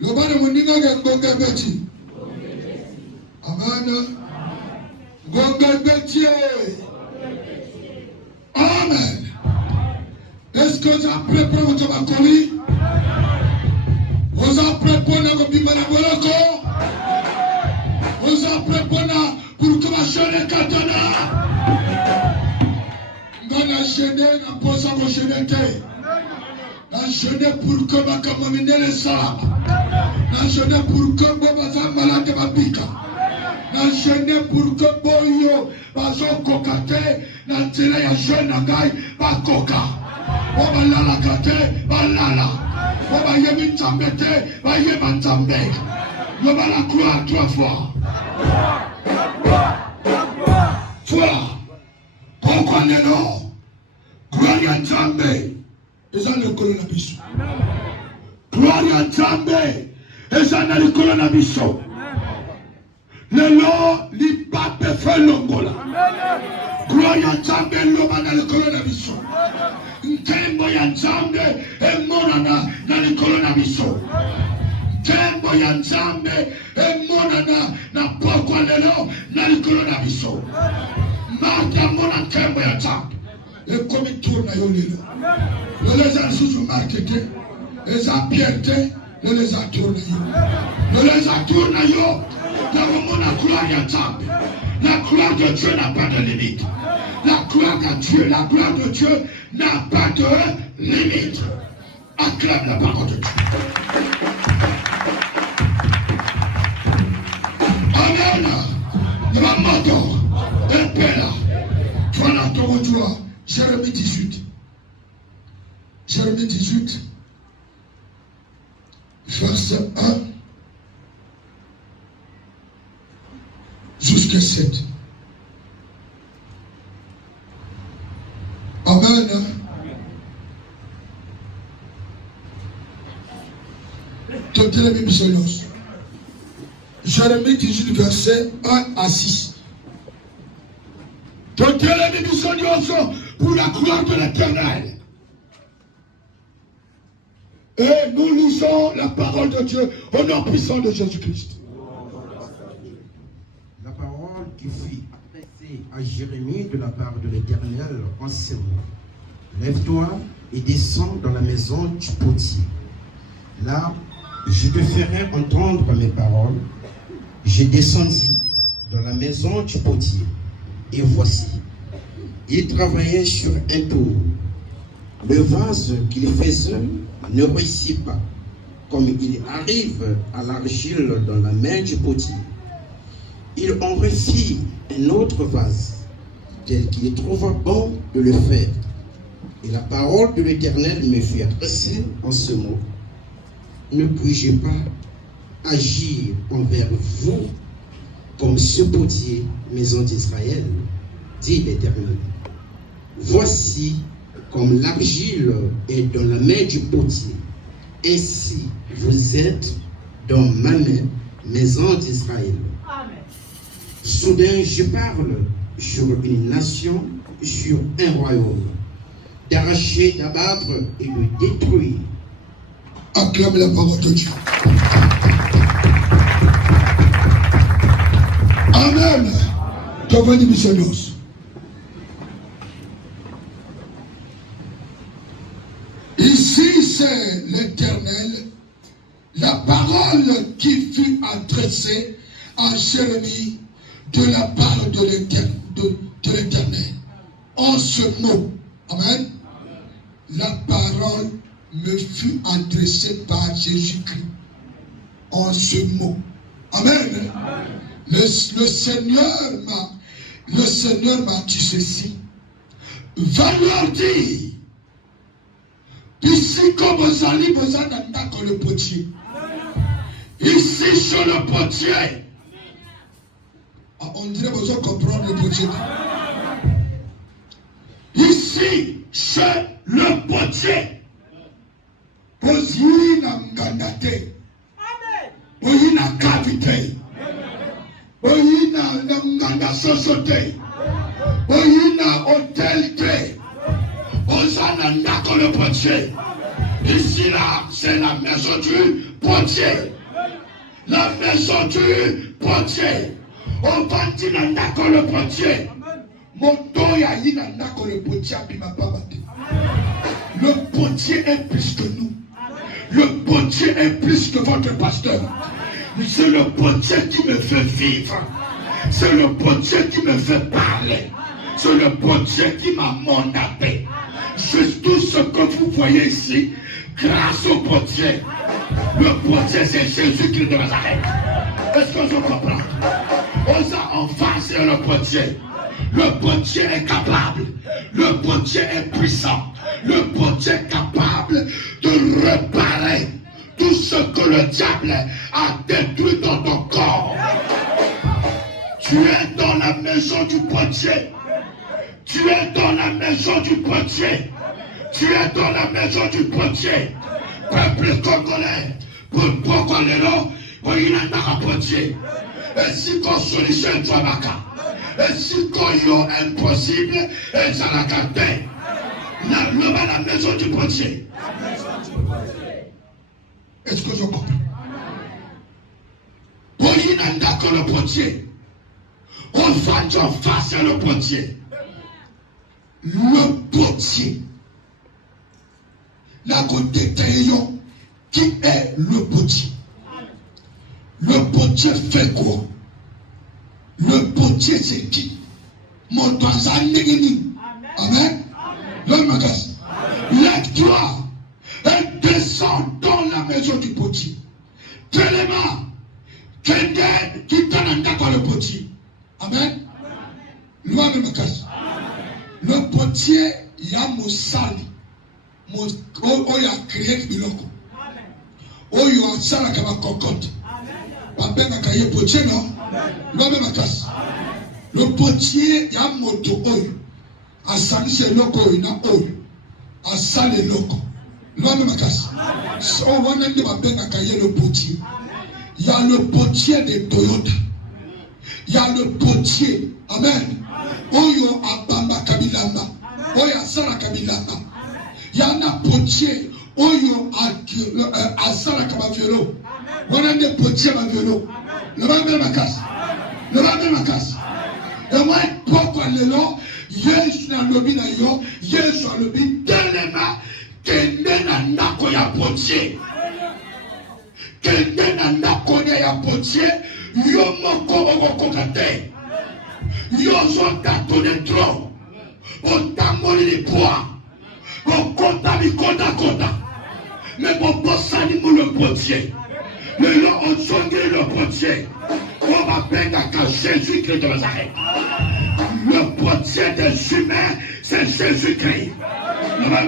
Le bas de mon nina gonga beti. Amen. Gonga beti. Amen. Est-ce que vous êtes prêts pour votre colis? Vous êtes prêts pour notre bimalaboloco? Vous êtes prêts pour que ma chaîne katana? Ngana chaîne na posa ko chaîne te. Na chaîne pour que ma kamamine sa. Na chaîne pour que boba za malade babika. Na chaîne pour que boyo bazo kokate na tire ya jeune ngai ba koka. Boba lala kate ba lala. Boba yemi tambete ba yema tambe. Boba la croix 3 fois. Foi. Pourquoi non? Gloria Nzambe. Eza likolo na biso. Gloria Nzambe. Eza na likolo na biso. Lelo li pape fe longola. Gloria Nzambe loba na likolo na biso. Ntembo ya Nzambe emonana na likolo na biso. Ntembo ya Nzambe emonana na pokwa lelo na likolo na biso. Marta mona ntembo ya Nzambe. Ekomi tour na yo lelo. Leleza susu markete. Eza pierte. Leleza tour na yo. Leleza tour na yo. Dans le monde, la gloire de Nzambe. La gloire de Dieu n'a pas de limite. La gloire de Dieu n'a pas de limite. Acclame la parole de Dieu. Amen. Devant moto, épela. Voilà ton joie. Jérémie 18. Jérémie 18. Verset 1. Jusqu'à 7. Amen. Jérémie 18, verset 1 à 6. Pour la gloire de l'Éternel. Et nous lisons la parole de Dieu au nom puissant de Jésus-Christ. La parole qui fut adressée à Jérémie de la part de l'Éternel en ces mots. Lève-toi et descends dans la maison du potier. Là, je te ferai entendre mes paroles. Je descendis dans la maison du potier. Et voici, il travaillait sur un tour. Le vase qu'il faisait ne réussit pas, comme il arrive à l'argile dans la main du potier. Il en refit un autre vase, tel qu'il trouva bon de le faire. Et la parole de l'Éternel me fut adressée en ce mot. Ne puis-je pas agir envers vous comme ce potier, maison d'Israël, dit l'Éternel. Voici comme l'argile est dans la main du potier, ainsi vous êtes dans ma main, maison d'Israël. Soudain, je parle sur une nation, sur un royaume, d'arracher, d'abattre et de détruire. Acclame la parole de Dieu. Amen. Devant missionnaires. Ici, c'est l'Éternel, la parole qui fut adressée à Jérémie de la part de l'Éternel. En ce mot, amen, la parole me fut adressée par Jésus-Christ. En ce mot. Amen. Le Seigneur m'a dit ceci. Va leur dire. Ici, comme vous allez, vous allez dans le potier. Ici, sur le potier. Ah, on dirait que vous comprendre le potier. Ici, chez le potier. Vous na ngandate. Vous na cavité. Vous na nganda sosote. Vous na hôtel. Osana ndako le potier. Ici là, c'est la maison du potier. La maison du potier. On va dire dans le potier. Mon don y a eu dans le potier. Le potier est plus que nous. Le potier est plus que votre pasteur. C'est le potier qui me fait vivre. C'est le potier qui me fait parler. C'est le potier qui m'a mandaté. C'est tout ce que vous voyez ici, grâce au potier. Le potier, c'est Jésus-Christ de Nazareth. Est-ce que je comprends? On s'en en face de le potier. Le potier est capable. Le potier est puissant. Le potier est capable de réparer tout ce que le diable a détruit dans ton corps. Tu es dans la maison du potier. Tu es dans la maison du potier. Tu es dans la maison du potier. Peuple congolais, pourquoi les lots, il y a un potier. Et si qu'on solution est et si qu'on est impossible, et ça la carte. La maison du potier. Est-ce que je comprends? Pour y a d'accord le potier. On va en face le potier. Le potier. La côté qui est le potier. Le potier fait quoi? Le potier c'est qui? Mon doigt négini. Amen. L'homme magasin. Lève-toi et descends dans la maison du potier. Tellement quelqu'un qui t'en dans le potier. Amen. L'homme magasin. Le potier, il y a mon sali. Mon il a créé biloko. Oh, il y a un sali qui va cocotte. Papa n'a qu'à y potier, non? L'homme magasin. Le potier, il y a un moto. Asali c'est loko ina oyo asali loko l'homme makasi so wana ndi babenga kaye le potier. Il y a le potier de Toyota, il y a le potier amen oyo abamba kabilamba oyo asala kabilamba. Il y a un potier oyo asala kabaviolo wana ndi potier baviolo l'homme makasi et moi pourquoi lelo Yesu na lobi na yo, Yesu na lobi telema kende na ndako ya potier. Kende na ndako ya potier, yo moko okokoka te. Yo zontatone tro. Otamoli li poa. Okota mi kota. Mais bon bosani mou le potier. Le long on songe le potier. On va peindre qu'à Jésus-Christ de Nazareth. Le potier des humains, c'est Jésus-Christ. On a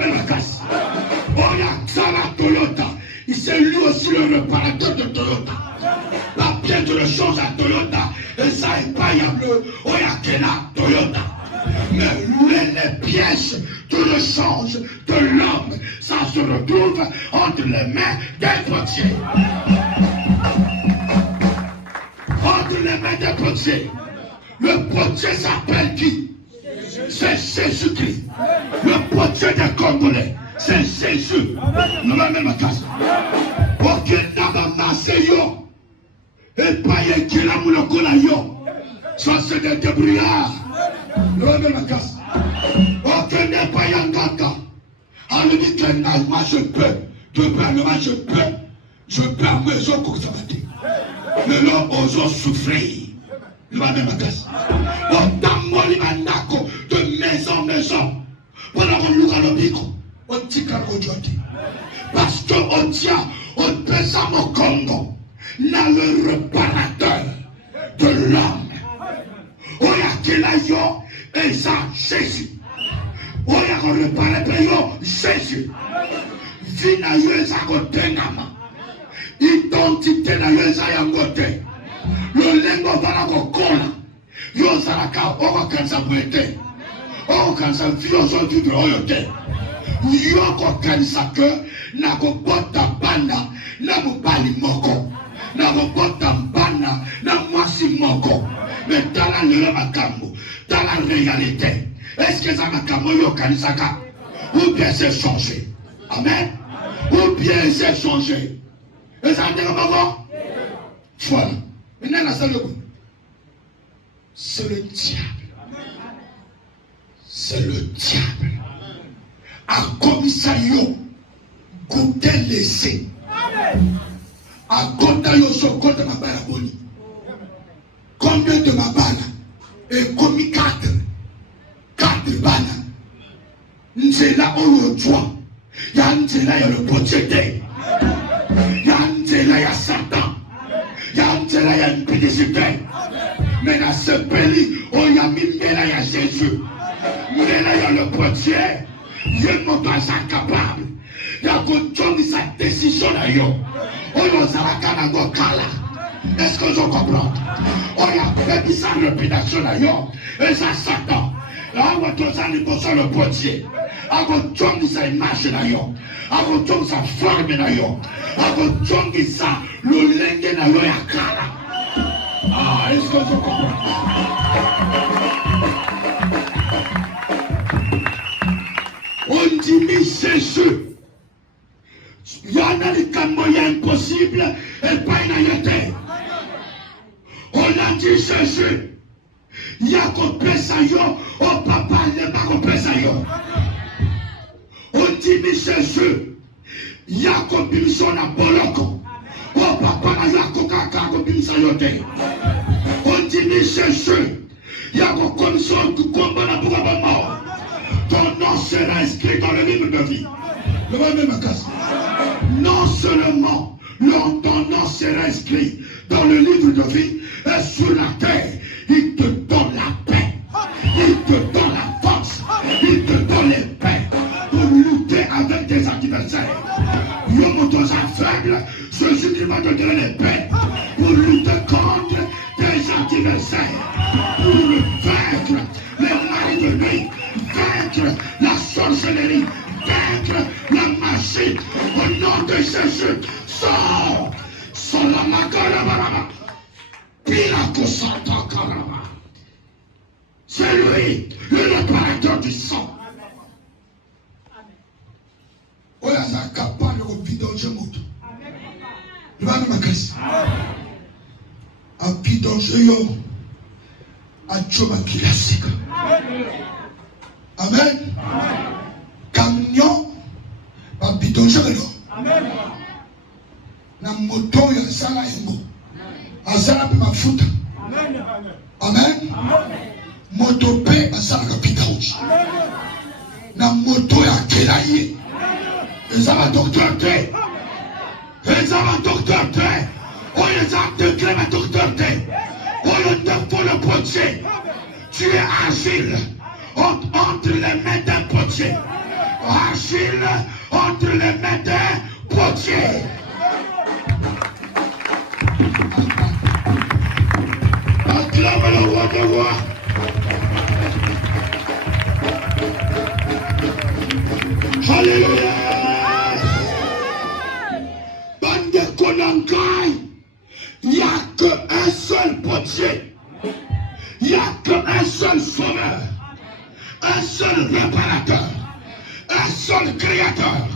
Xala Toyota. C'est lui aussi le réparateur de Toyota. La pièce de change à Toyota. Et ça est payable. On a Kena Toyota. Mais les pièces de rechange de l'homme, ça se retrouve entre les mains des potiers. Entre les mains des potiers. Le potier s'appelle qui? C'est Jésus-Christ. Le potier des Congolais, c'est Jésus. Nous même casse. Aucun n'a massé yo. Et pas y qui l'a mouloko la yo. Ça c'est des débrouillards. Nous même casse. Aucun n'est pas yanganga. On lui dit que moi je peux. Je peux à maison pour ça va dire. Mais là, osons souffrir. Il va même casse. De maison en maison. Pendant qu'on loue à l'obico, on dit qu'aujourd'hui. Parce qu'on tient, on pèse à mon Congo. N'a le réparateur de l'homme. On y a qui l'a yo, et ça, Jésus. On y a qu'on répare yo, Jésus. Vie na yo, et ça, côté nama. Identité na yo, et ça, yangote. Le lengo va la kokola. Yo salaka oko kansa mwete. Oko kansa viozo du royote. Yo ko kansa ke na ko bota banda na mubali moko. Na ko bota banda na mwasi moko. Mais dans la makambo, dans la réalité, est-ce que ça makambo yo kanisaka ou bien c'est changé? Amen. ou bien j'ai changé. Et ça dit comment? Voilà. Maintenant, la salle de coup. C'est le diable. C'est le diable. A commis ça, yo. Goûter laissé. A côté yo, sur côté ma balle à boni. Combien de ma balle? Et commis 4. 4 balles. Nzela Olotua. Il y a Nzela, il y a le projeté. Il y a Nzela, il y a Satan. Il y a Nzela, il y a une publicité. Mais dans ce pays, il y a Mimela, il y a Jésus. Mais là, il y a le projet. Il y a mon pas incapable. Il y a contrôle sa décision là. Il y a Kala. Est-ce que je comprends? Il y a fait sa réputation là. Et ça Satan. Là, on va trouver le projet. Agochongi sa image na yo, agochongi sa forme na yo, agochongi sa lulenge na yo ya kala. Ah, est-ce que je comprends? On dit Jésus. Il y en a des moyens impossibles et pas inayete. On a dit Jésus. Il y a qu'on pèse à yo, oh papa, il n'y a pas qu'on pèse à yo. On dit Jésus, il y a qu'on pèse à boloko. Oh papa, il y a qu'on pèse à yote. On dit Jésus, il y a qu'on pèse à combat pour la mort. Ton nom sera inscrit dans le livre de vie. Le même ma casse. Non seulement ton nom sera inscrit dans le livre de vie et sur la terre. Il te donne la paix, il te donne la force, il te donne les paix pour lutter avec tes adversaires. Yomo toi faible, Jésus qui va te donner les paix pour lutter contre tes adversaires, pour vaincre les maris de nuit, vaincre la sorcellerie, vaincre la magie. Au nom de Jésus, sors, sors la macarabara. C'est lui, le réparateur du sang. On est capable de vidanger moto. Le va me casser. À vidanger yo, à choma classique. Amen. Camion, à vidanger yo. Na moto ya sala yengo. Azala pe mafuta. Amen. Moto pe azala kapita rouge. Na moto ya kelaye. Ezala docteur te. Ezala docteur te. On les a déclaré ma docteur te. On le défaut le potier. Tu es agile entre les mains d'un potier. Agile entre les mains d'un potier. Acclame le roi de roi. Alléluia. Bande Konankai, il n'y a qu'un seul potier. Il n'y a qu'un seul sauveur. Un seul réparateur. Un seul créateur.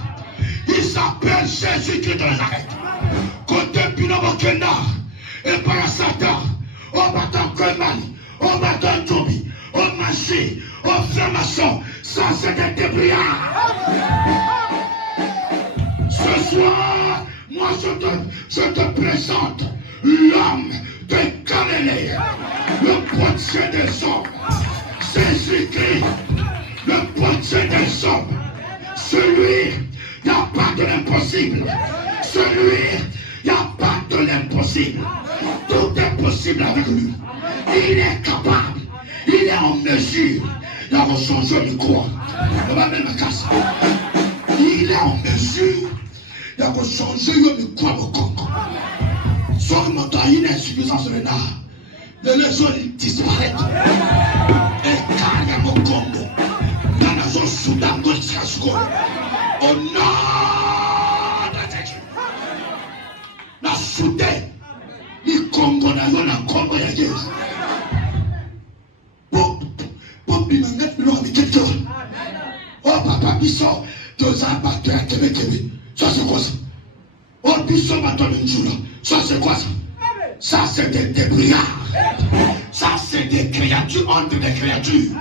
Il s'appelle Jésus-Christ de Nazareth. Côté Pinobokenda et par Satan. On battant Kemani, on battant Tobi, on marché, on franc-maçon, ça c'est des débrouillards. Ce soir, moi je te présente l'homme de Galilée, le potier des hommes, Jésus-Christ, le potier des hommes, celui, il n'y a pas de l'impossible, celui, il n'y a pas de l'impossible. Tout est possible avec lui. Il est capable. Il est en mesure d'avoir changé le corps. On va même casser. Il est en mesure d'avoir changé le corps au Congo. Son montant, il est insuffisance de l'art. Les gens disparaissent. Et carrément au Congo. Dans la zone Soudan, au nord de Jésus. La Soudan. Il Congo na yo na Congo ya Jésus. Pour bimanget nous avec quelqu'un. Oh papa biso, deux ans battu à Québec. Ça c'est quoi ça? Oh, bisson ma tonne là. Ça c'est quoi ça? Ça c'est des débrouillards. Ça c'est des créatures entre des créatures.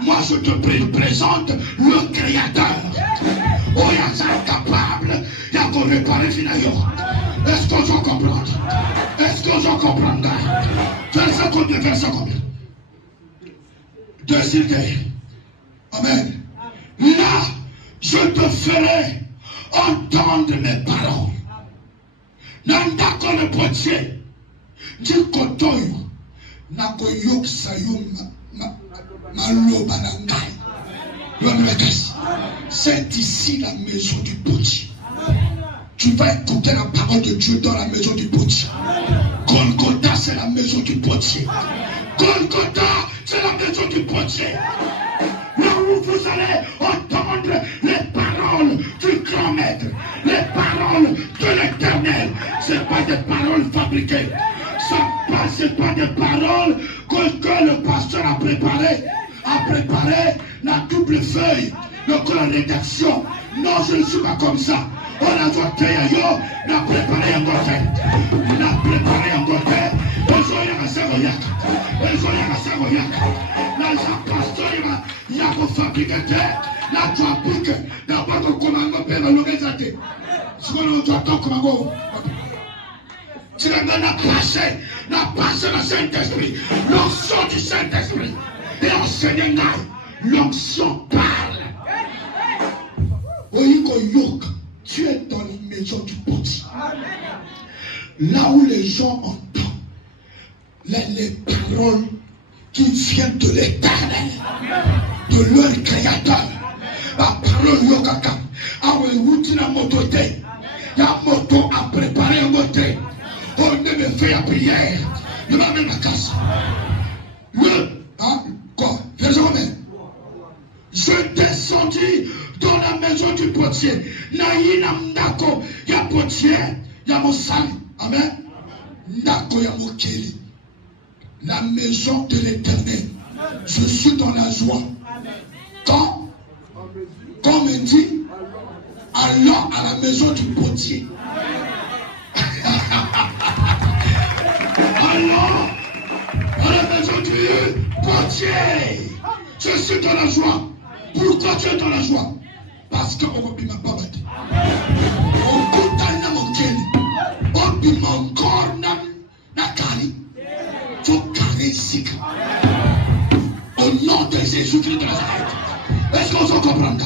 Moi je te présente le créateur. Oh, il y a ça capable. Il y a qu'on réparer finalement. Est-ce qu'on va comprendre? Est-ce qu'on va comprendre? Verset combien? Verset combien? 2 Silgues. Amen. Là, je te ferai entendre mes paroles. Nanda kono potier. Di kotoyo. Nako yok sayum maloba nangai. C'est ici la maison du potier. Tu vas écouter la parole de Dieu dans la maison du potier. Golgotha, c'est la maison du potier. Golgotha, c'est la maison du potier. Là où vous allez entendre les paroles du grand maître, les paroles de l'éternel. Ce n'est pas des paroles fabriquées. Ce n'est pas des paroles que le pasteur a préparées. La double feuille, la rédaction. Non, je ne suis pas comme ça. On a voté, on a préparé un côté. On a préparé un côté. On a il y a pour fabriquer, la fabrique, d'abord qu'on commande, on peut l'organiser. Ce qu'on doit comme tu l'as passé le Saint-Esprit, l'onction du Saint-Esprit. Et enseignant, l'onction parle. Tu es dans la maison du potier. Là où les gens entendent les paroles qui viennent de l'éternel, de leur créateur. La parole yokaka. Awe wutina motote. Ya moto a préparé un moté. On ne me fait la prière. Je m'amène ma casse. Je descendis dans la maison du potier. Naïna mnako ya potier ya mosali. Amen. Nako ya mokeli. La maison de l'éternel. Je suis dans la joie. Quand on me dit, allons à la maison du potier. Allons à la maison du potier. Je suis dans la joie. Pourquoi tu es dans la joie? Parce qu'on va bien pas battre. On coûte à la moquette. On dit encore na cari. Tu carré ici. Au nom de Jésus-Christ de Nazareth. Est-ce qu'on s'en comprend?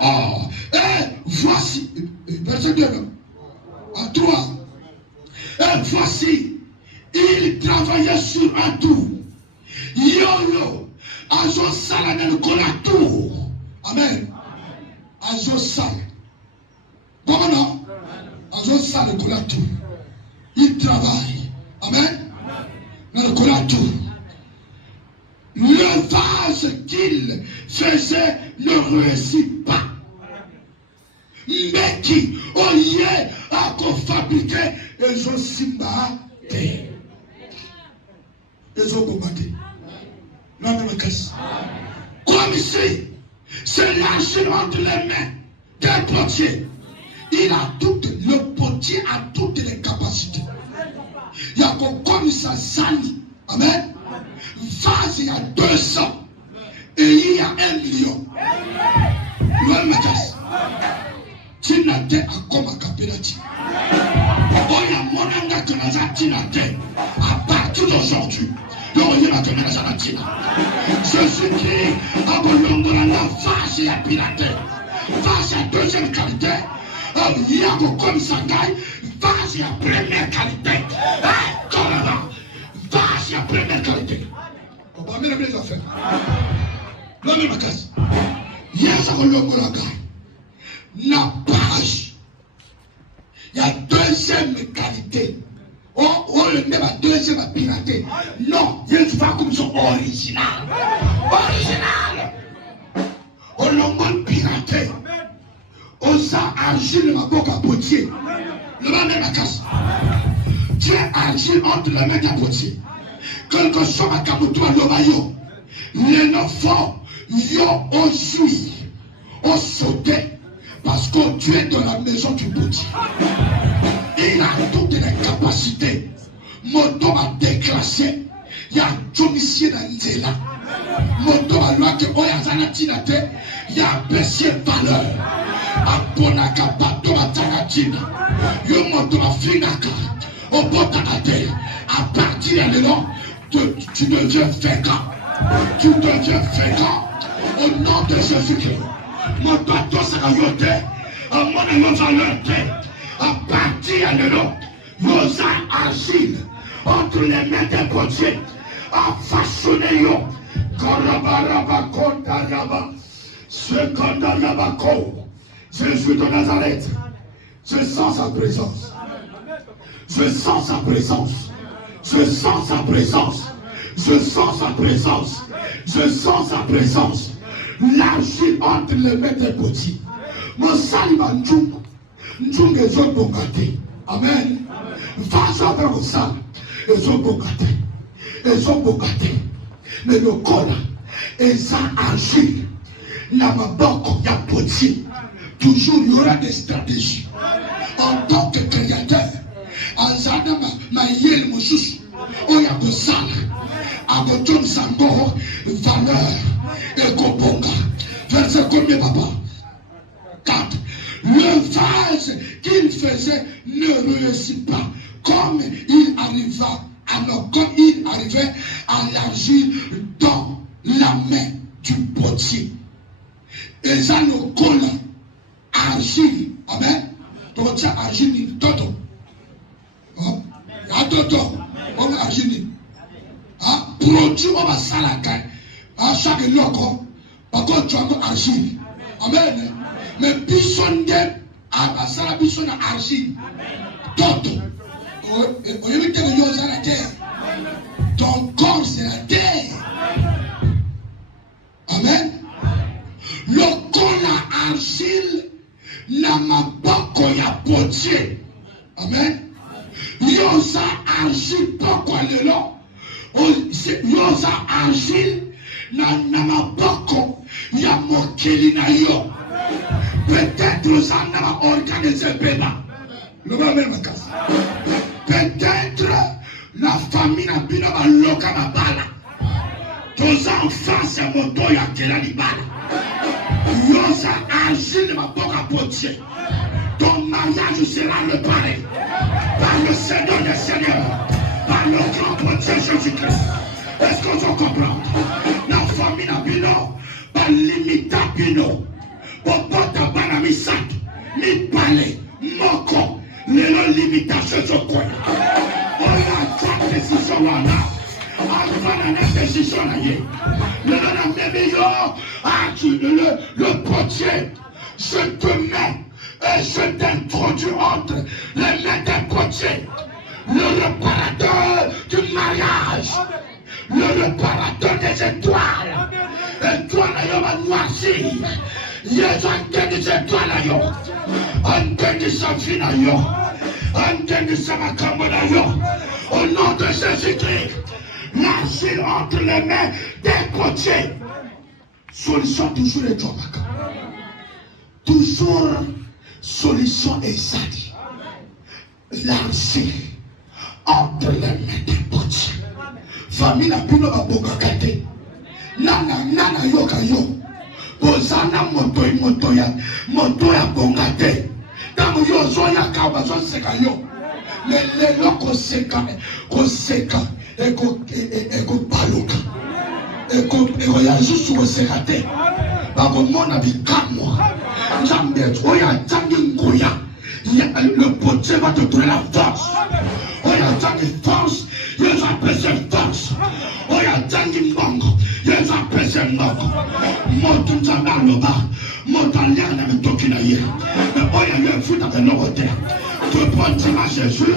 Oh, et voici, verset 2, à 3. Et voici, il travaillait sur un tour. Yo, Azo Sala dans le tour. Amen. Azo Sala. Comment non? Azo Sala dans le tour. Il travaille. Amen. Dans le tour. Le vase qu'il faisait ne réussit pas. Mais qui, au lieu à fabriquer, ils ont simbaté. Ils ont combattu. Comme ici, c'est l'argile entre les mains d'un potier. Le potier a toutes les capacités. Il y a comme ça, sali. Amen. Vase, il y a 200 et il y a 1 million. Tinate a comme un capelati. Oya monanga tenaza tinate. À partir d'aujourd'hui, Jésus-Christ a bolongo la vase ya pilate. Vase ya deuxième qualité. Il y a comme ça, vase ya première qualité. Vase ya première qualité. On va mettre les affaires. L'homme est ma casse. Yes, on l'a la page. Il y a deuxième qualité. Oh, le même a deuxième à pirater. Non, il ne pas comme son original. Original. On l'a piraté. On s'est agi le mabok à potier. Le même est ma casse. Dieu agit entre la main d'un potier. Quelque chose à Kabutoua Lobayo. Les enfants, yo, on suit, on sauté. Parce que tu es dans la maison du potier. Il a toutes les capacités. Moto a déclassé. Il y a un domicile dans Nzela. Moto a loi que Oyazana Tinate. Il y a baissé valeur. A Bonaka Bato a Tanatina. Yo moto a Finaka. Au Botanate. À partir de là, tu deviens fécond. Tu deviens fécond. Au nom de Jésus-Christ. Mon bateau sera yoté. À mon valeur. À partir de là, vous agissez entre les mains des potiers. À façonner yo. Karabaraba Kondaraba. Sekandariabako. Jésus de Nazareth. Je sens sa présence. Je sens sa présence. Je sens sa présence. Je sens sa présence. Je sens sa présence. L'argile entre les mains des potiers. Mon salima Ndjoum. Ndjoum est un bon gâté. Amen. Va vers le sal. Ils ont bon gâté. Ils ont bon gâté. Mais le corps, ils ont agi. N'a pas beaucoup de potiers. Toujours il y aura des stratégies. En tant que créateur, Azana ma yel moussous. On y a de ça. Aboton Sango, valeur et Kobonga. Verset combien, papa? 4. Le vase qu'il faisait ne réussit pas. Comme il arriva, alors comme il arrivait à l'argile dans la main du potier. Et ça nous colle argile. Amen. Donc ça argile toto. Ah toto. On argile. Ah produit on va salaka. Ah chaque loco. Par contre tu as argile. Amen. Mais bisonde à sala bisonde argile. Toto. On y met des choses à la terre. Ton corps c'est la terre. Amen. Le corps argile n'a pas qu'à potier. Amen. Yosa argile pas quoi le long. Yosa argile n'a pas qu'on y a moqué na yo. Peut-être ça n'a pas organisé bébé. Le même cas. Peut-être la famille n'a pas loca na bala. Tous enfants c'est moto ya kela ni bala. Yosa argile n'a pas qu'à potier. Ton mariage sera réparé par le Seigneur des Seigneurs, par le grand potier Jésus-Christ. Est-ce qu'on peut comprendre? La famille n'a pas par limita pino. Pour porter bana mi sat, mi palais, moko, les limitations de quoi. On a trois décisions là. Avant la décision là. Le potier, je te mets. Et je t'introduis entre les mains des potiers, le réparateur du mariage, le réparateur des étoiles. Étoile va noircir. Il y a des étoiles à yo. Un de sa fille à yo. Un de sa macambo à yo. Au nom de Jésus-Christ, l'argile entre les mains des potiers. Solution toujours les Djomaka. Toujours. Solution est ça. L'argile entre les mains des potiers. Famille n'a plus de bogakate. Nana yoka yo. Bozana moto ya bongate. Damu yo zoya kabazo seka yo. Le loko seka eko baluka. Eko ya juste seka te. Babo mona bikamwa. Le potier va te donner la force. Force, il va appeler force. Il va appeler mongo. Montunzana loba. Montaliana me tokinaye. Mais il y a un foot dans le terre. Tu prends dimanche Jésus.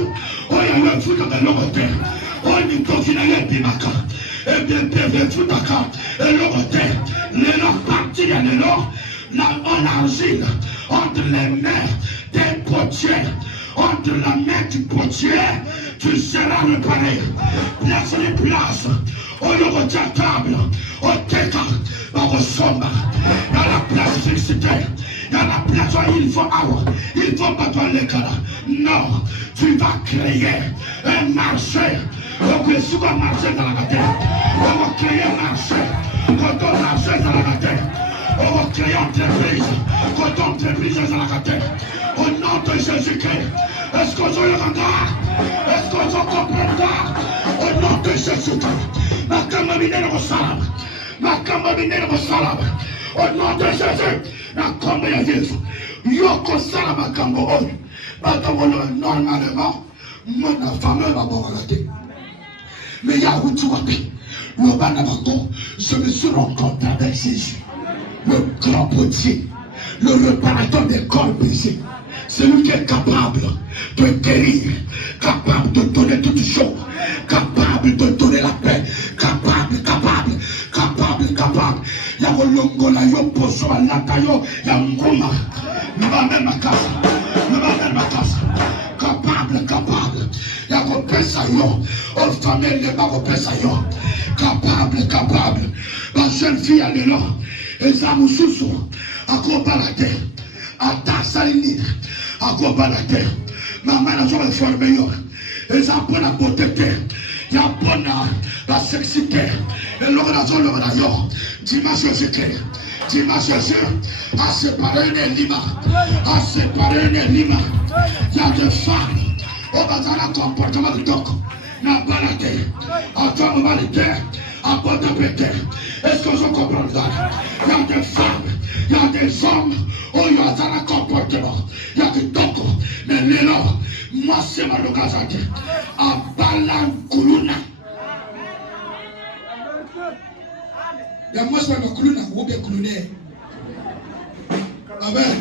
Il y a un foot dans le terre. Il y a un tokinaye bimaka. Et bien, le foot dans le terre. Les lots partis, il y a les lots. En argile, entre les mains des potiers, entre la main du potier, tu seras réparé. Place les places, au lieu de table, au tête, au sombre, dans la place félicité. Il y a la place où il faut avoir. Il faut pas toi les cas. Non, tu vas créer un marché. Donc, si on marché dans la terre, on va créer un marché. Quand on marche dans la terre, on va créer une entreprise. Quand on entreprise dans la terre, au nom de Jésus-Christ. Est-ce qu'on se regarde? Est-ce qu'on se comprend? Au nom de Jésus-Christ. Ma camarade est au salam. Ma camarade est au salam. Au nom de Jésus. Ma camarade est au salam. Yoko salam kambo oy. Bakambo normalement. Mon famille va boire la tête. Mais il y a où tu vas. Je me suis rencontré avec Jésus, le grand potier, le réparateur des corps brisés. C'est lui qui est capable de guérir, capable de donner toutes choses, capable de donner la paix, capable. Il y a un longo là, il y a un poisson à l'atayo, il y a un gouma. Nous va même ma casse. Capable. Il y a un pessaillon, aux familles, il y a un pessaillon. Capable. Ma jeune fille, elle est là. Et ça me sous à quoi pas la terre. À ta saline, à quoi pas la terre. Maman, elle a toujours formé. Et ça prend la beauté. Il y a bonne la sexité. Et l'organisation, dimanche, Jésus a séparé un lima. Il y a des femmes. On va dans un comportement de doc. N'a pas la terre. À toi, on va la terre. À quoi de péter. Est-ce que je comprends ça? Il y a des femmes, il y a des hommes, oh, il y a un comportement. Il y a des doc. Mais là, moi, c'est ma localisation. À Balankuluna. Il y a moi, c'est ma Kuluna. Ou bien Kuluna. Amen.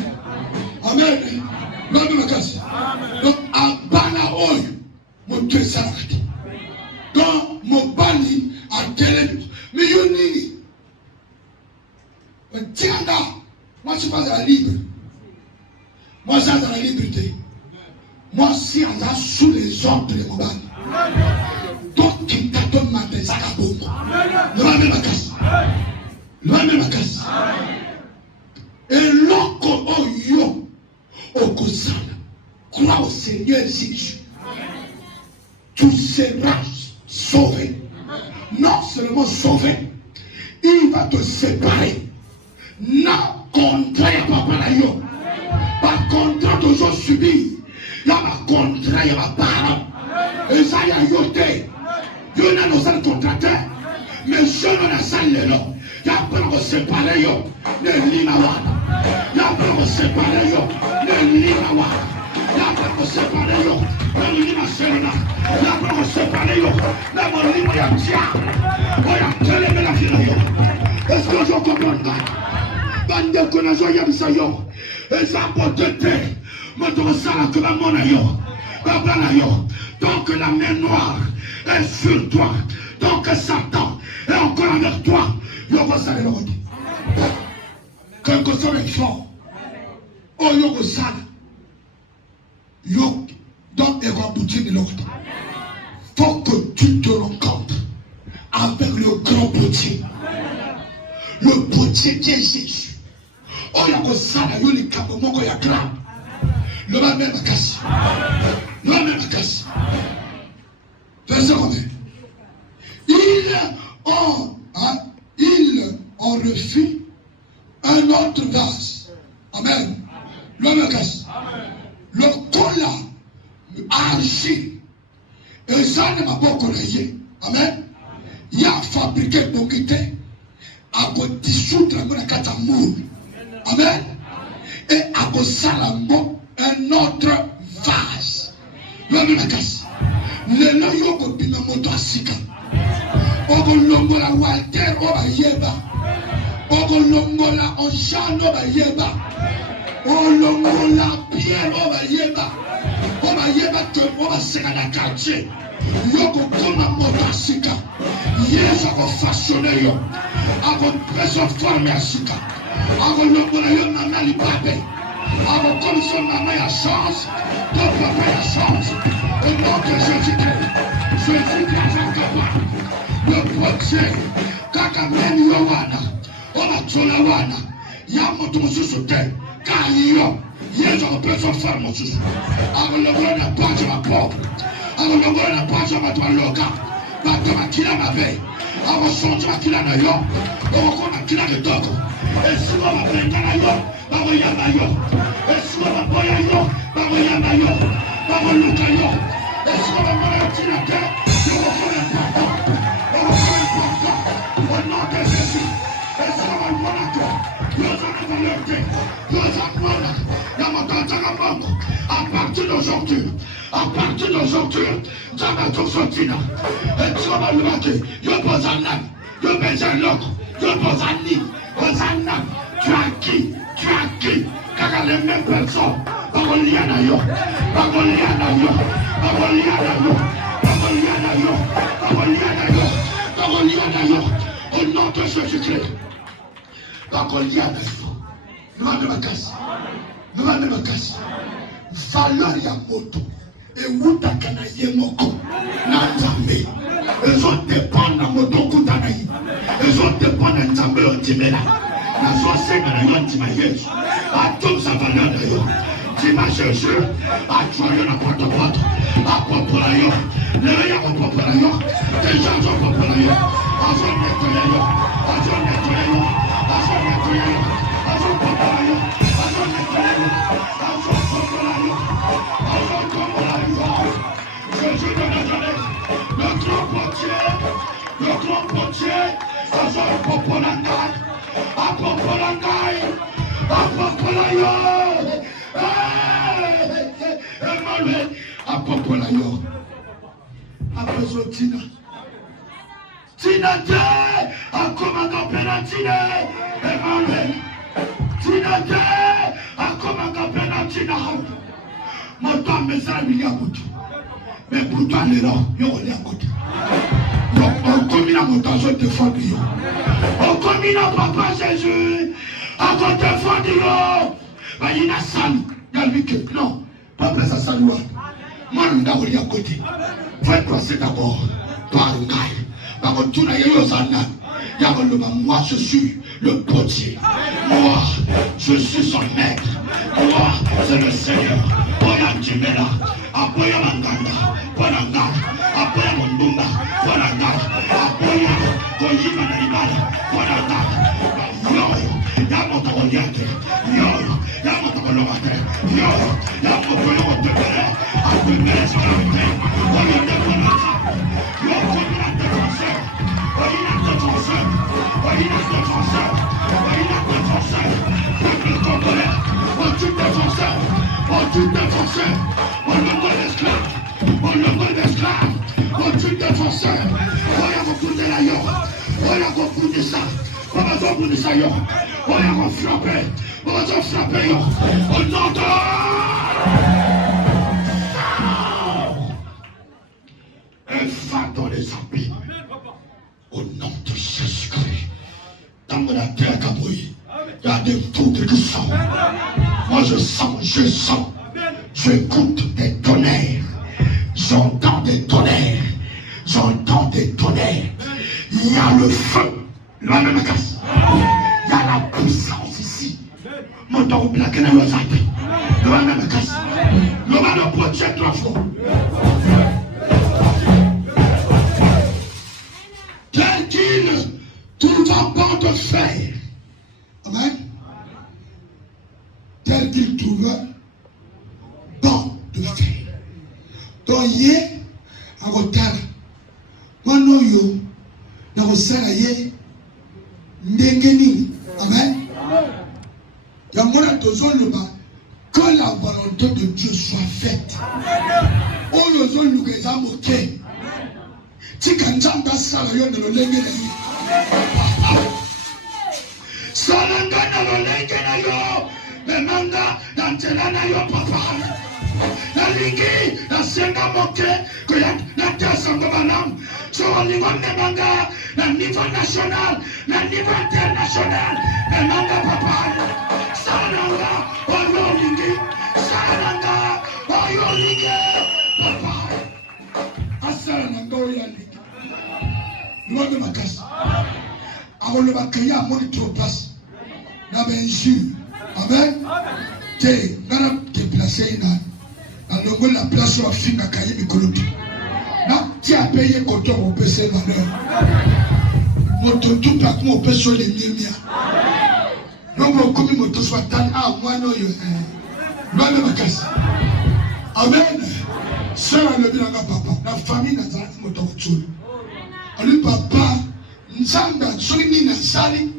Donc, à Balaoy, mon Dieu, ça va. Donc, mon bani, à quel mais yoni. Mais tiens là, moi, je suis pas dans la libre. Moi, je suis dans la liberté. Moi, si on a sous les ordres de mon bani. Donc, qui t'a donné ma tête, ça va bon. Le même casse. Et l'oncle, oh yo, au Kosana, crois au Seigneur Jésus. Tu seras sauvé. Non seulement sauvé, il va te séparer. Non, contraire papa la yo. Par contraire toujours subi. Il y a ma contraire, il y a ma parole. Et ça y a yoté. Il y a nos salles contracteurs. Mais je ne sais pas. Il y a pour me séparer yo. Ne lima wana. Il y a pour me séparer yo. Ne lima wana. Il y a pour me séparer yo. Ne lima serena. Il y a pour me séparer yo. Ne me lima ya tia. Oya tele la fila yo. Est-ce que je comprends ça? Bande connaissant ya bisa yo. Et ça pour te te. Me donne ça la que ma mona yo. Papa la yo. Donc la main noire est sur toi. Donc Satan est encore avec toi. Yoko sale l'autre. Quand on s'en est fort. Oh yoko sale. Yoko. Donc il va boutir de l'autre. Faut que tu te rencontres avec le grand potier. Le potier qui est Jésus. Oh yoko sale. Yoko les capes. Moko ya grave. Le même casse. Le même casse. Verset combien? Il en refit un autre vase. Amen. L'homme casse. Le cola argile. Et ça ne m'a pas collé. Amen. Il a fabriqué pour quitter à dissoudre la catamour. Amen. Et à salambo un autre vase. L'homme casse. Le noyau de Binamoto Sika. Ogolongola Walter Obayeba. Ogolongola Oshano Bayeba. Ogolongola Pierre Obayeba. Obayeba te Obaseka na quartier. Yoko koma Motasika. Yes, ako façonné yo. Ako preso forme a Sika. Ogolongola yo mama li pape. Ako comme son maman a chance. Ton papa a chance. Au nom de Jésus-Christ. Jésus-Christ est capable. Le projet, kaka meni yo wana, oba tsola wana, ya moto mususu te, Kayo. Yes, I'm a person for my sister. I will go on a bunch of my pop. I will go on a bunch of my loca. But I'm a killer my bay. I was son to a killer na yo. Or a killer the dog. And so I'm a friend and I yo. I will yam my yo. And so I'm a boy I yo. I will yam my yo. I will look at yo. And so I'm a killer there. You will go and pop up. You will go and pop up. But not as easy. And so I'm a monitor. You're not a lurking. You're not a monitor. À partir d'aujourd'hui, ça va tout sortir. Et tu vas le marquer. Je pose un âme, je pose un loc, je pose un nid, je pose un âme. Tu as qui? Car les mêmes personnes, par le lien à yo, par le lien à yo, par le lien à yo, par le lien à yo, par le lien à yo, par le lien à yo, au nom de Jésus-Christ. Par le lien à yo. Nous allons me casser. Nous allons me casser. Valeur ya moto et wutaka na yemoko na nzambe ezo dépend na moto kutana yi ezo dépend na nzambe otimela na zo senga na yo ntima Yesu atom sa valeur na yo ntima Jésus atuayo na poto apopola yo lelo ya kopopola yo deja zo popola yo azo netoya yo azo netoya yo azo netoya yo azo popola yo azo netoya yo azo popola yo. Jésus de Nazareth, le grand portier, ça sort à Popolangai, Emmanuel, à Popolayo, après Tina, Tina T, à commandant Pénatine, Emmanuel, Tina T, à commandant Pénatine, mon temps me sert à Miliabutu. Mais pour toi, les gens, ils ont l'air côté. Donc, on commune à mon temps, je défends Dieu. On commune à Papa Jésus, à ton défend Dieu. Il y a salut. Il y a lui qui non. Papa, ça salue. Moi, je ne suis pas à côté. Faites passer d'abord par un gars. Par contre, tout le monde, moi, je suis le potier. Moi, je suis son maître. Moi, c'est le Seigneur. Oya Jimela, Apoya Manganda, Ponanga, Apoya Mundumba, Ponanga, Apoya Koyima Naibala, Ponanga, Yo, Yamota Oliate, Yo, Yamota Olomate, Yo, Yamota Olomate, Apoya Scarpe, Oya de Ponanga, Yo, Oya de Fonse, Oya de Fonse, Oya de Fonse, Oya de Fonse, Peuple congolais, Oya de Fonse. On tue des Français, on le voit l'esclave, on tue des Français, on y a beaucoup de la yon, on y a beaucoup de ça, on va beaucoup de ça yon, on y a frappé, on va frapper yon, on entend. Et va dans les abîmes, au nom de Jésus-Christ, dans la terre Kabouille, il y a des foudres qui sont. Moi je sens, j'écoute des tonnerres, j'entends des tonnerres, il y a le feu, il y a la puissance ici. Mon temps au black et le zapi, il y a la casse, il y a le projet de la foi. Tel qu'il trouve un banc de fer. Amen. Tel qu'il trouve banc de fer. Donc, il a retard. Moi, non, yo, n'a pas ye ndengeni. Amen. Il y a mon attention le bas. Que la volonté de Dieu soit faite. On nous a nous les amoqués. Si quand on a salaire de l'engeni. Salanga na l'engeni yo. Memanga na telana yo papa. La lingi na senga moke ko ya na tesa ngobalam. So lingo memanga na niveau national, na niveau international. Memanga papa. Salanga oyo lingi. Salanga oyo lingi. Papa. Asalanga oyo lingi. Loin makasi. Avant le bakaya mon trop place. Na benjure. Amen. T'es déplacé dans la place où a fini à cahier Mikolopi. Non, tu as payé quand on peut se valeur. Mon tout pas comme on peut sur les miens. Non, mon commis moto soit tant à moi, non, moi, ma casse. Amen. Sœur, le bien papa. La famille n'a pas de moto. Ali papa, Nzamba, Solini Nassali,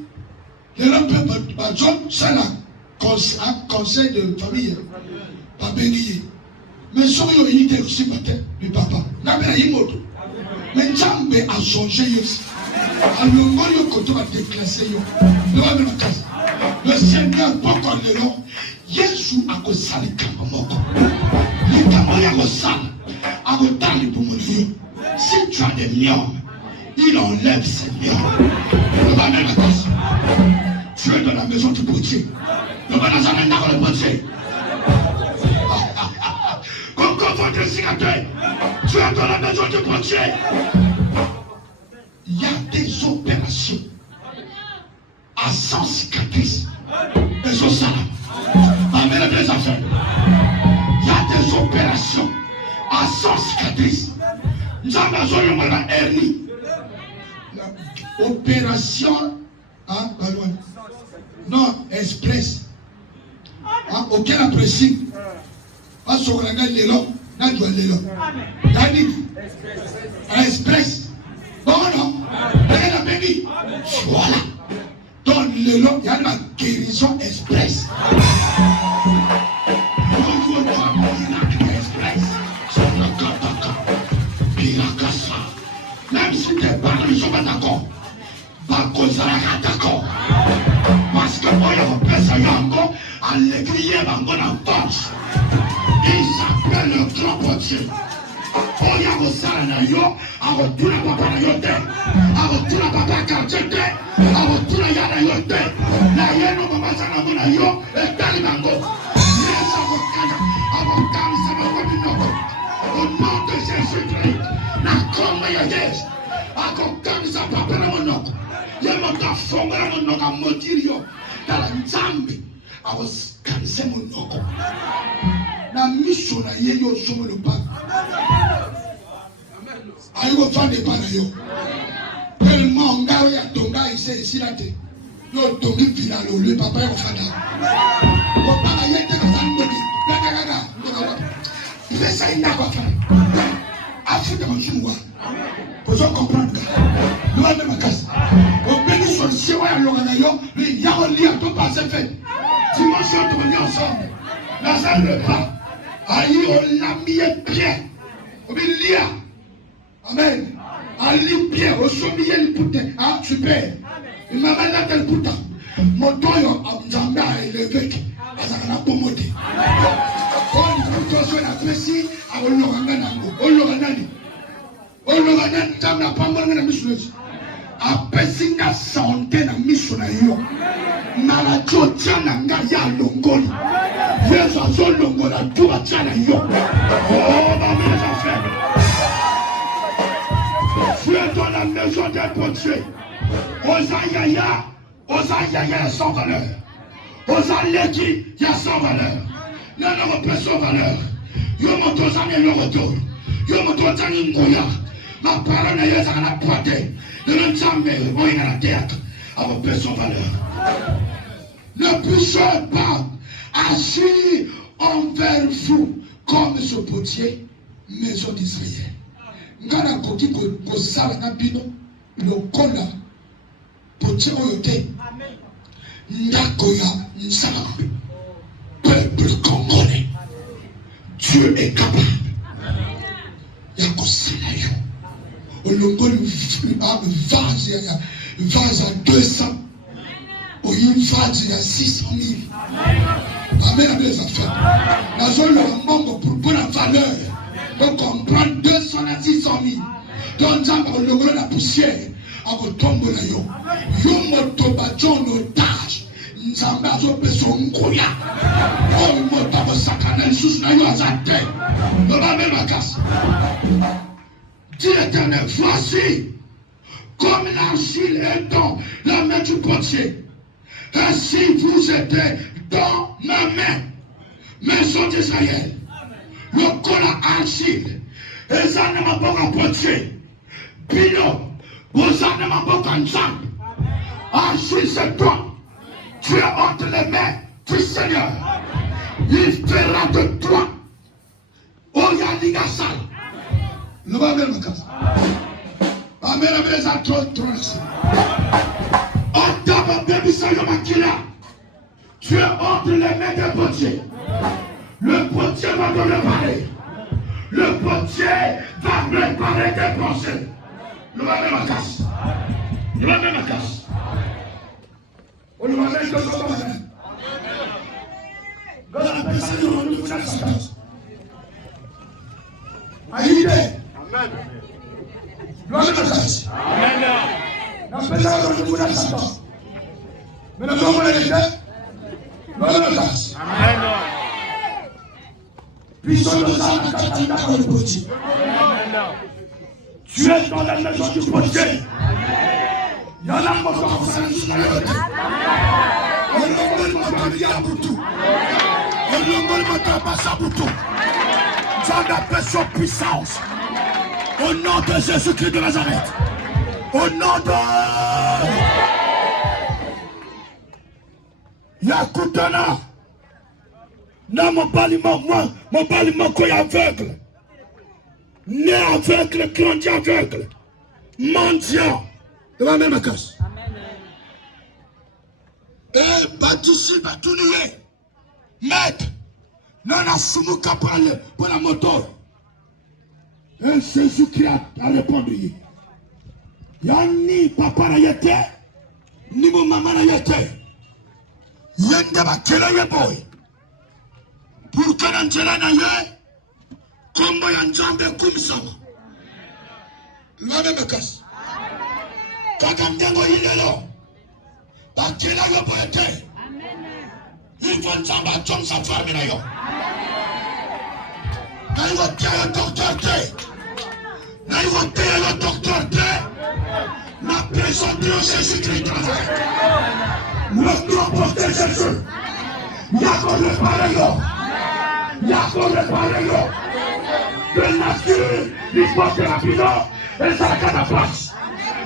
le peuple, John, c'est un conseil de famille. Pas béni. Mais sur une unité aussi, du papa. N'a pas eu moto. Mais Nzamba a changé aussi. Alors, moi, le côté va déclasser. Le Seigneur, pourquoi le nom, Jésus a causé les Kamamoko. Les Kamamoko sale, a causé pour mon Dieu. Si tu as des lions, il enlève ses lions. Le va même à cause. Tu es dans la maison du potier. Le va dans un endroit le potier. Comme votre cicatrice, tu es dans la maison du potier. Il y a des opérations à 100 cicatrices. Des ossalas. Amen, les affaires. Il y a des opérations à 100 cicatrices. Nous avons la hernie. Opération, hein, non, express. Hein, aucun apprécie. Pas sur la gueule de l'homme, n'a pas de l'homme. Express. Bon, non, elle a béni. Voilà. Dans le long, il y a la guérison express. Même si tu n'es pas là, ils sont pas d'accord. Pas cause à la d'accord. Parce que moi, il y a un personne encore à l'écrire dans la force. Il s'appelle le grand potier. Oh, il y a un salaire, a retourné à papa yote, a retourné à papa quartier, a retourné à yada yote. La yeno mama sana mona yo, et talibango. Yes, avocat, ça va pas. Au nom de Jésus-Christ, na comme ya yes, avocat, ça va pas mon nom. Y'a mon gars fonga mon nom à motirio, dans la nzambe, a cancer mon nom. La mission na yeyo somo le pas. Aïe, vous faites des panayos. Tellement, on a tonga ici là. Yo tongi filalo, le papa est au fada. On parle de il fait ça, il n'a pas fait. Afrique de mon chinois. Pour ça comprendre. Nous avons même casse. On bénit sur le ciel, on a l'organayo, il y a un lien, tout passe fait. Dimanche, on est ensemble. La salle de pas. Aïe, on l'a mis bien. On est lié. Amen. Ali bien, au sommet, il putain. Ah, super. Il m'a mal à tel putain. Mon toyo, Amzamba, il est avec. Azakana Pomode. Oh, il faut que tu apprécies à Oloranganango. Oloranani. Oloranani, tu n'as pas mal de mission. Apprécie la santé de la mission. Naracho, Tchananga, ya Longoli. Yes, I saw Longola, tu as Tchana yo. Oh, ma mère, affaire. Tu es dans la maison des potiers. Osayaya sans valeur. Osaleki, il y a sans valeur. Il y a pas sans valeur. Yo motozane le retour. Yo motozane ngoya. Ma parole est à la pointe. De l'ensemble, on est à la théâtre. À vos pas sans valeur. Ne puissez pas agir envers vous comme ce potier, maison d'Israël. Ngana koki ko sala na bino lokola potier oyote ndako ya nzambe peuple congolais. Dieu est capable ya kosala yo olongoli vase à 200 ou une vase à 600 000. Amen, amen les affaires. La zone le manque pour la valeur. Donc on prend 200 à 600 000. Donc on a la poussière. On tombe là yo. Yo motobajon otage. Nzamba azope son ngoya. On motabo sakana sous na yo azate. On va même la casse. Dis l'Éternel, voici comme l'argile est dans la main du potier. Et si vous étiez dans ma main, maison d'Israël, le cola argile, et ça ne m'a pas apporté. Pino, vous en ne m'a pas ensemble. Argile, c'est toi. Tu es entre les mains du Seigneur. Il fera de toi. Oyaligasal. Le va même me casse. Amen, amen, ça trop. Otaba baby sayo makila. Tu es entre les mains des potiers. Le potier va te réparer. Le potier va préparer tes pensées. Le va même me casse. Le va même me casse. On le va même que ça va même. God a pensé de nous faire ça. Aïe. Amen. Gloire à Dieu. Amen. Nous faisons de nous faire ça. Mais nous sommes les deux. Gloire à Dieu. Amen. Puissons nous en dans le potier. Tu es dans la maison du potier. Il y en a qui vont faire du chemin. On l'envole ma à Boutou. On l'envole ma passe à Boutou. Tu as la pression puissance. Au nom de Jésus-Christ de Nazareth. Au nom de Yakoutana. Non, mon baliment, mon baliment qui est aveugle. Né aveugle, grandi aveugle. Mendiant. De la même casse. Et Batousi va tout nuer. Maître, non, on a soumou capable pour la moto. Et Jésus-Christ a répondu. Y'a ni papa na yete, ni mon maman na yete. Yende ba kela ye boy. Pour que l'angela na ye, kombo ya njambe kumisama. La même casse. Kakandengo yilelo. Bakela yo boyete. Il faut njamba jom sa farme na yo. Na yo tia yo docteur te. Na yo tia yo docteur te. Na personne de Jésus-Christ de Nazareth. Le corps de Jésus. Yako le pareil. Yako le pareil. Que nature, il porte la prison et ça la place.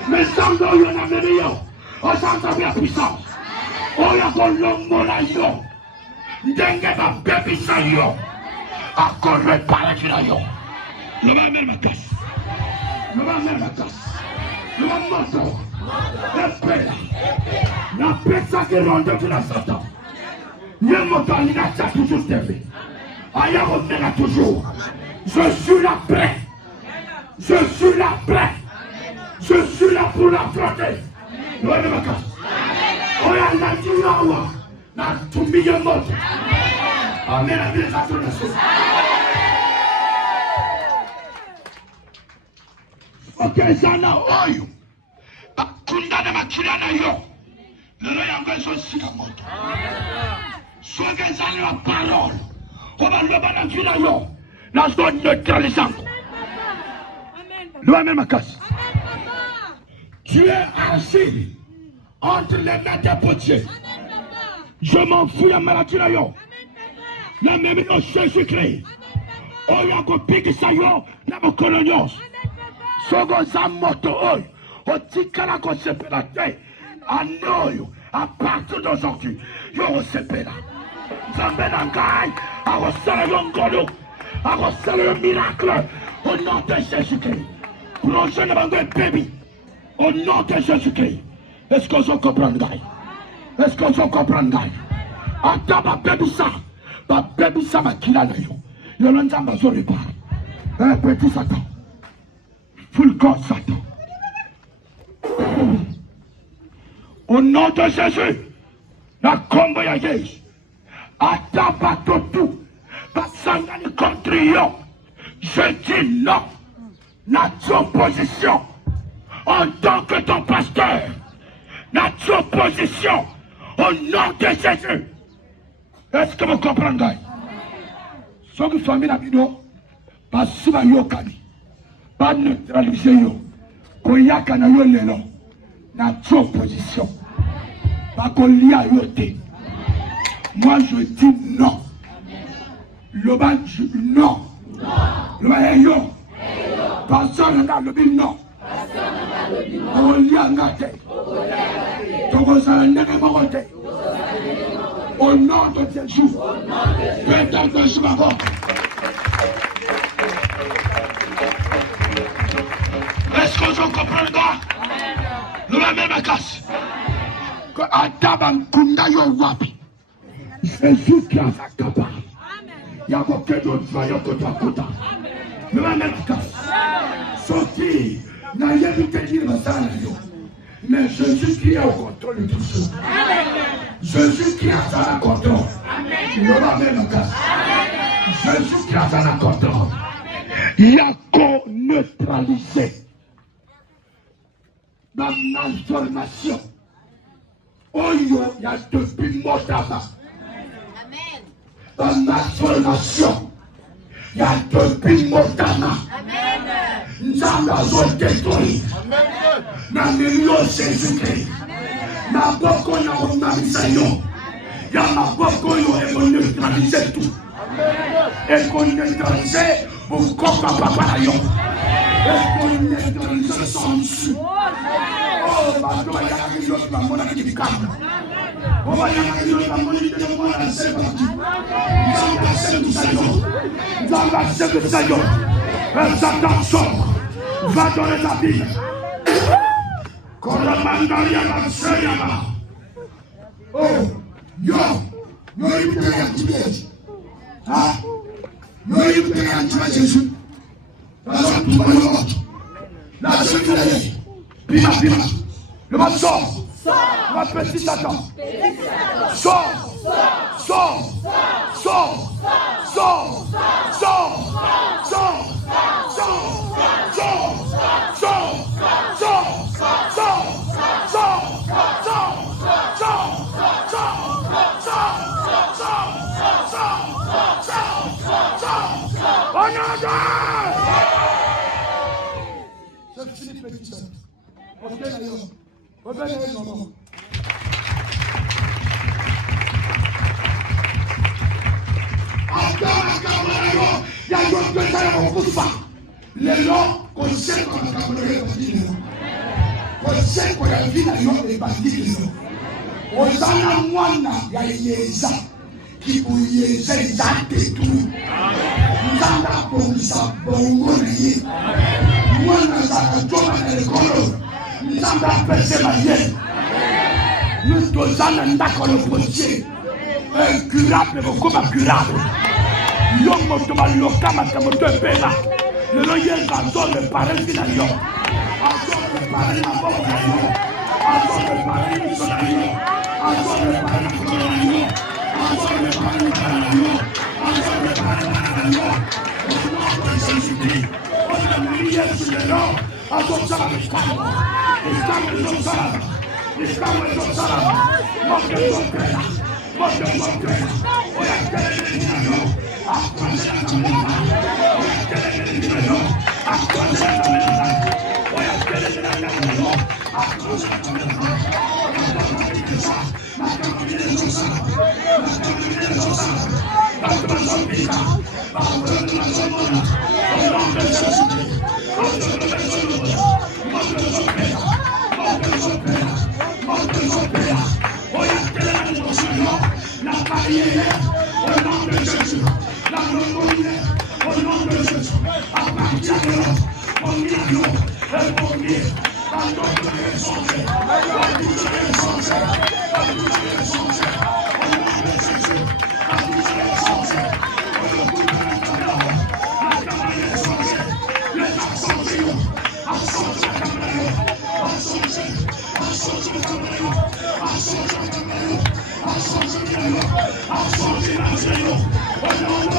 Mais sans nous, il y en a meilleur. On s'entend bien puissance. On y a qu'on l'homme là, yo. Dengue va bébé ça, yo. A qu'on répare la yo. Le va même ma casse. Le va même ma casse. Le va moto. Le paix. La paix, ça qui ronde de la Satan. Le moto, il a ça toujours servi. Aïe, on reviendra toujours. Je suis la paix. Je suis la paix. Je suis là pour l'affronter. Nous allons me casser. On a la diawa. La tombille morte. Amen. Amen. Ok, Zana, oyo. Bakunda na makila na yo. Lelo yango ezosi na moto. Soki ezali na parole. Oba loba na nkila yo. Na zone neutralisante. Amen. Ma casse. Tu es assis entre les mains des potiers. Je m'en fous à maladie là yo. La même nom Jésus-Christ. Oh y'a ko pique ça yo, la mo colonios. Sogo za moto oi. O tikala ko sepela te. Anoyo à partir d'aujourd'hui, yo sepela. Zambe nangai, a recevoir le ngolo, a recevoir le miracle au nom de Jésus-Christ. Prochain de baby. Au nom de Jésus-Christ. Est-ce que vous comprenez, gars? Est-ce que vous comprenez, gars? Attends, ma baby ça m'a killé là. Il y a longtemps que je répare. Un petit Satan. Full God Satan. Au nom de Jésus, la combo ya Jésus. Attends, pas tout. Pas ça, contre yo. Je dis non. Notre opposition. En tant que ton pasteur, notre opposition au nom de Jésus. Est-ce que vous comprenez? Ce que vous avez dit, pas si vous avez pas neutraliser yo, koyaka na yo lelo, notre opposition. Pas qu'on lit à yoté. Moi je dis non. Le bas non. Le bas est yo. Personne n'a le dit non. On lit à gâté. Donc on s'en est démocraté. Au nom de Jésus. Peut-être que je m'accorde. Est-ce que je comprends pas? Le même casse. Que Adam Kunda yo wapi. Jésus qui a sa capa. Il y a aucun autre voyant que toi, Kota. Le même casse. Sorti. N'a rien vu que dire le sang. Mais Jésus qui est au contrôle de tout ça. Jésus qui a sa contrôle. Le même casse. Jésus qui a sa contrôle. Il y a qu'à neutraliser la malformation. Oh, il y a depuis Motaba. La malformation. Il y a depuis Motaba. Nous avons détruit. Nous avons Jésus-Christ. Nous avons neutralisé. Il y a beaucoup de neutraliser tout. Et qu'on neutralise pour qu'on papa yo. Et qu'on neutralise son dessus. Oh, ma doigt, il y a une autre maman qui dit calme. Oh, il y a une autre maman qui dit non, la c'est parti. Nous avons passé tout ça yo. Et Satan sort. Va donner ta vie. Koramandaria la Seyama. Oh, yo, il peut y avoir. Ah, yo, il peut y avoir Jésus. La sécurité. Pima. Le monde sort. Ma petite Satan. Sors. C'est fini, petit Satan. Revenez, non. Il y a d'autres que ça ne repousse pas. Les lois qu'on sait qu'on a camarade bâti. Qu'on sait qu'on a vu la loi des bâtis. On a la moine, il y a Yéza qui pour Yéza, il a détruit. Nous avons pour ça, bon, moi, nous avons l'école. Nous avons percé ma vie. Nous tous avons d'accord le potier. Incurable, comme incurable. L'homme de ma locama, comme de Pena. Le loyer dans le pareil de la Lyon. Encore le pareil à bord de la Lyon. Encore le pareil de la Lyon. Encore le pareil de la Lyon. Encore le pareil de la Lyon. Encore le pareil de la Lyon. Au nom de Jésus-Christ. On a mis sur le nom. Encore ça, les femmes. Les femmes de nos salades. Les femmes de nos salades. Monte de nos pères. Monte de nos pères. On a quel numéro. Après la caméra. On a quel numéro. Après la caméra. On a quel numéro. Après la caméra. On a quel numéro. La caméra de nos salades. La caméra de nos salades. La caméra de nos pères. La caméra de nos salades. Au nom de Jésus-Christ. La barrière, au nom de Jésus, la monnaie, au nom de Jésus, à partir de là, on y a l'eau, et on y est, la double essentielle, la double essentielle, la double essentielle, au nom de Jésus, la double essentielle, au nom de la double essentielle, les ascensions, ascension caméra, ascension, ascension caméra, ascension caméra, ascension caméra, ascension caméra, au nom de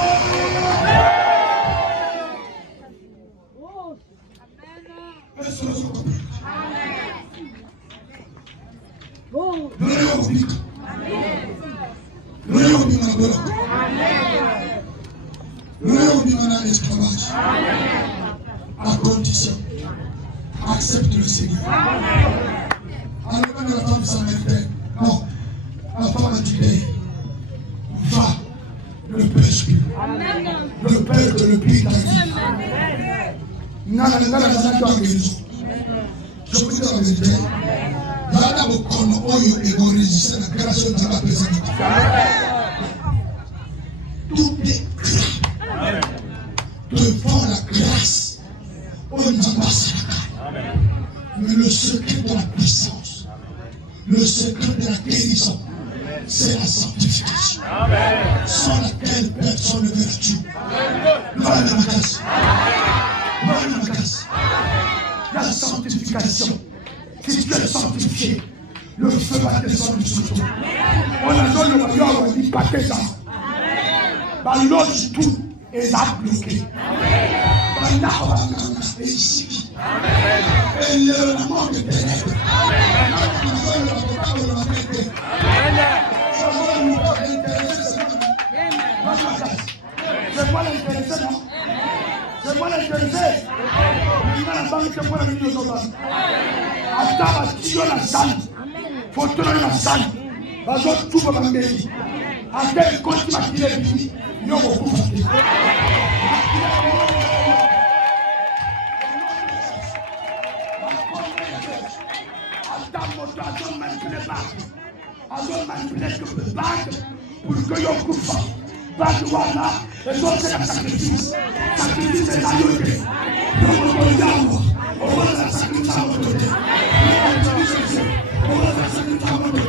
à condition, accepte le Seigneur. Alors, la femme samaritaine, non. du Père va le Père. Le Père que le Père t'a dit. Je vous dis la vérité. Il y a beaucoup de gens qui ont résisté à la création de la présence. Tout est clair. Devant la grâce, on n'a pas ça. Mais le secret de la puissance, le secret de la guérison, c'est la sanctification. Sans laquelle personne ne verra Dieu. La sanctification. Si tu es sanctifié, le feu va descendre sur toi. On a donné le royaume, on dit pas que ça. L'autre tout est là bloqué. Et ici. Et le monde est ténèbres. C'est moi l'intéressé, non? C'est moi l'intéressé. Maintenant, la banque, c'est moi la vie de nos enfants. Attends, tu as la salle. Faut te donner la salle. Parce que tout va m'embêter. Après, quand tu vas tirer le lit, il y aura beaucoup de choses. Attends, manipuler que le bac pour que l'on coupe. Bac, voilà. Et donc, c'est la sacrifice. Sacrifice, c'est la loyauté. On va la sacrifice à votre côté. On va la sacrifice à votre côté.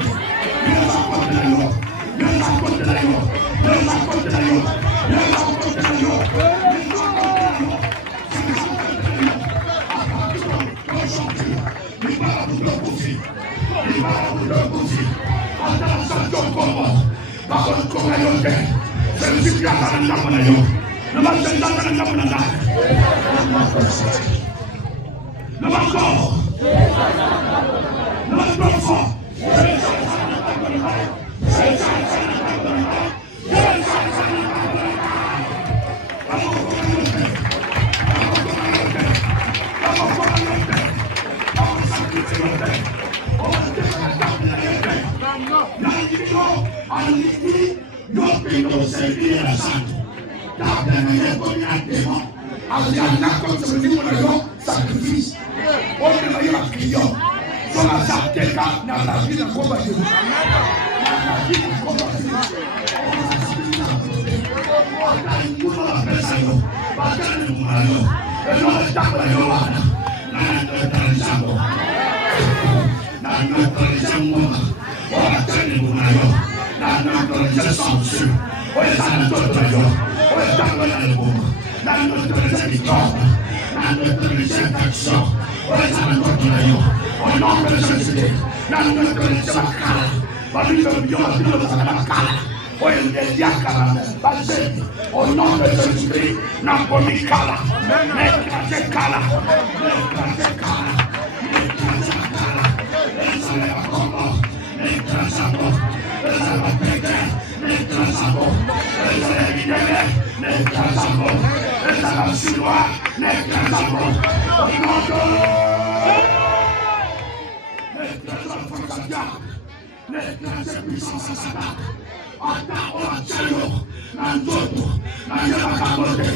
Au nom de Jésus-Christ, Napolikala, Nekazekala, Nekazekala, Nekazakala, Ezalakoma, Nekazabo, Ezalapeke, Nekazabo, Ezalabidele, Nekazabo, Ezalapsilwa, Nekazabo, au nom de Nekazafakadia, Nekazepissance à Sabbat. Ata oachelo, nandoto, nanyabakabote,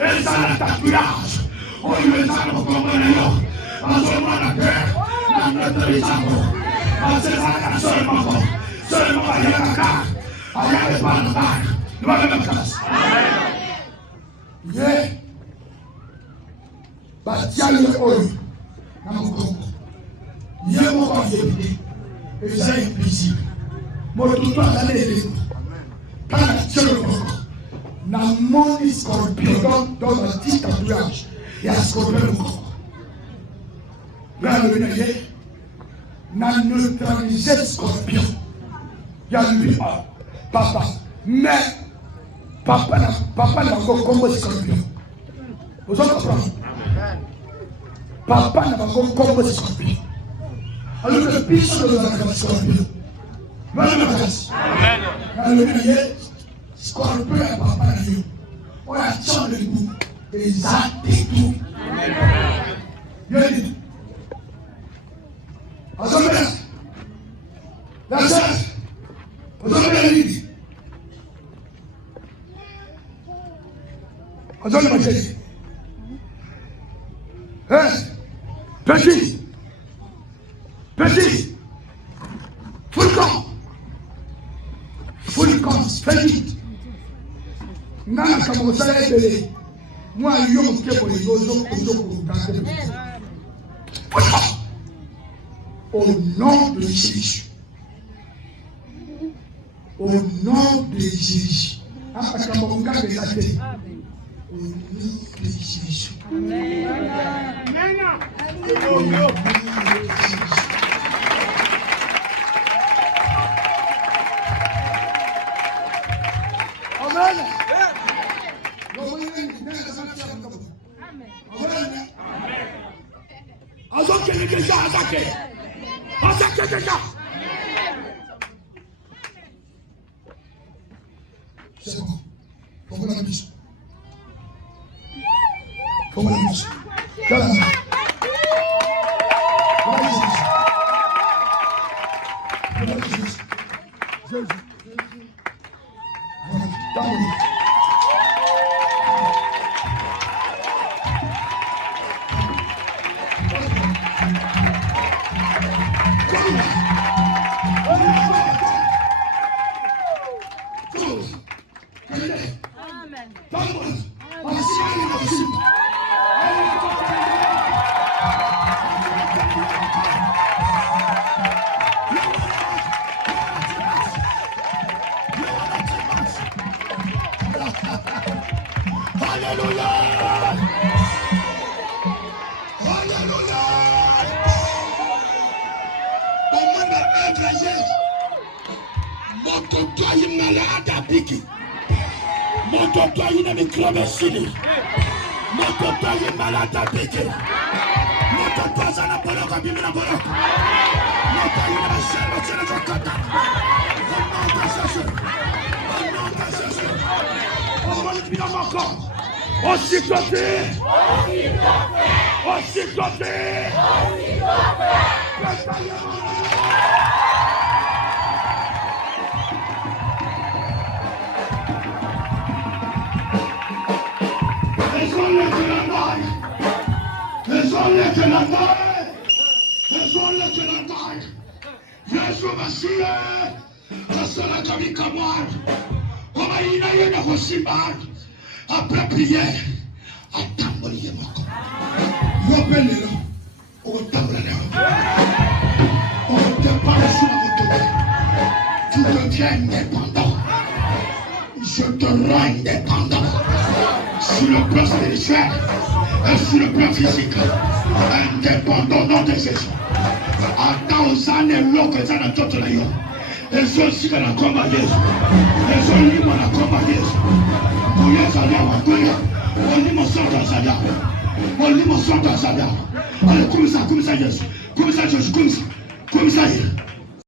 ezala tapiage, oyo ezala mokomboneyo, azomana ke, nandotelizako, azezaka seulement ayakaka, ayakepanabak, nwabemekas. Ye, batiale oyo, na mokongo, ye moko yebite, eza invisible. Motutu azali kana tcheloko na moni scorpion dans un petit tatouage ya scorpion moko là le binaye na neutraliser scorpion ya lui papa mais papa na bango kombo scorpion vous comprenez papa na bango kombo scorpion alors le biso de la scorpion. Amen. Alléluia. Scorpion et papa na yo. On a tchon le goût. Exact et tout. Amen. La sœur. Vous Petit. Full camp. Petit. Nana Kamosala Ebele. Moi, Yom Kepo, au nom de Jésus. Au nom de Jésus. Au nom de Jésus. Attaquez déjà. C'est bon. Faut voir la mission. Après prière, attends-moi. On te parle sur la tu deviens indépendant. Je te rends indépendant. Sur le plan spirituel et sur le plan physique. Indépendant au nom de Jésus. Attends aux années longues que ça n'a pas de l'ailleurs. Et ceux aussi qui ont combattu. Et ceux qui ont combattu. Allez, comme ça, Jésus. Comme ça,